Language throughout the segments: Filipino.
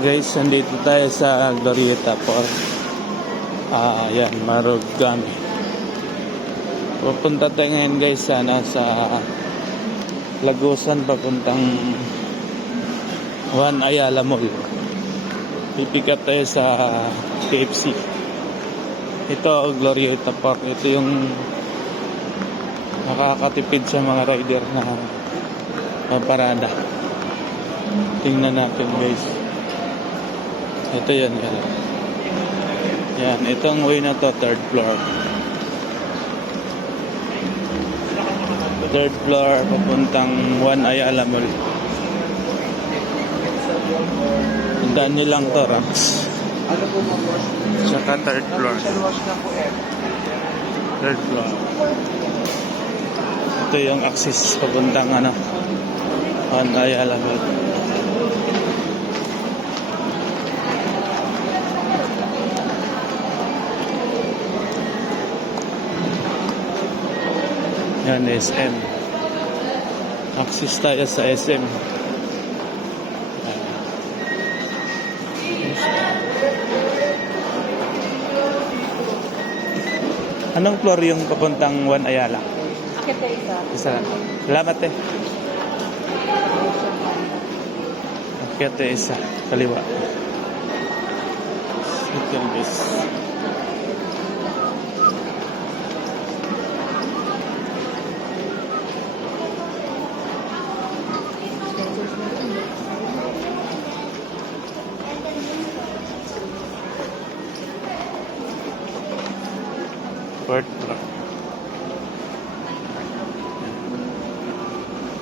Guys, nandito tayo sa Glorieta Park. Yan, Marugame. Pupunta tayo ngayon guys sana sa Lagusan papuntang Juan Ayala Mall. Pipick up tayo sa KFC. Ito, Glorieta Park. Ito yung nakakatipid sa mga rider na parada. Tingnan natin guys. Ito yan. Yan, itong way na to, third floor. Third floor, papuntang Juan Ayala Mall. Tandaan nyo lang to, Rams. Tsaka third floor. Third floor. Ito yung access papuntang Juan Ayala Mall. Yan, SM. Access tayo sa SM. Anong floor yung papuntang Juan Ayala? Kita isa. Isa lang. Salamat eh. Kita isa. Kaliwa. Second base. Fourth floor.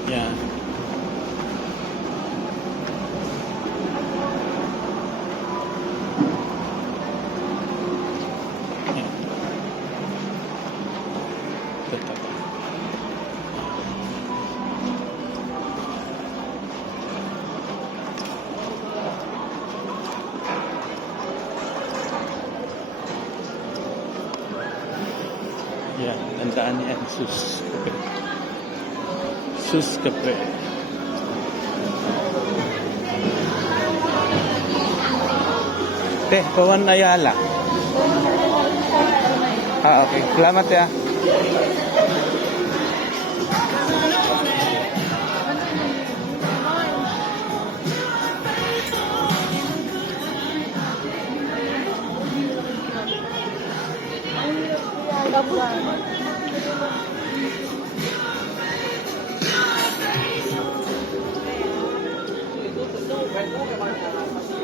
Yan. Yan. Ito. Yan, tandaan yan, Sus Cafe. Sus Cafe. Juan Ayala. Okay. Salamat ya.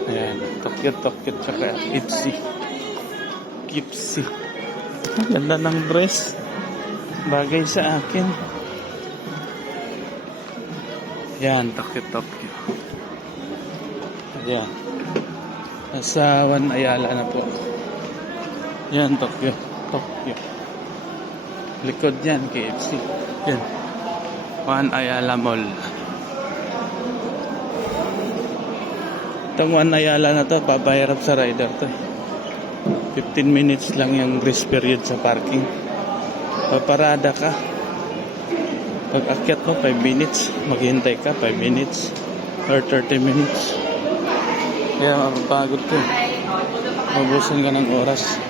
Ayan, Tokyo tsaka Kipsi. Ang ganda ng dress. Bagay sa akin. Ayan, Tokyo. Ayan. Nasa Juan Ayala na po. Ayan, Tokyo. Likod yan, KFC. Yan. Juan Ayala Mall. Itong Juan Ayala na to, papahirap sa rider to. 15 minutes lang yung grace period sa parking. Paparada ka. Pag akyat mo, 5 minutes. Maghihintay ka, 5 minutes. Or 30 minutes. Kaya mapapagod ko. Mabusan ka ng oras.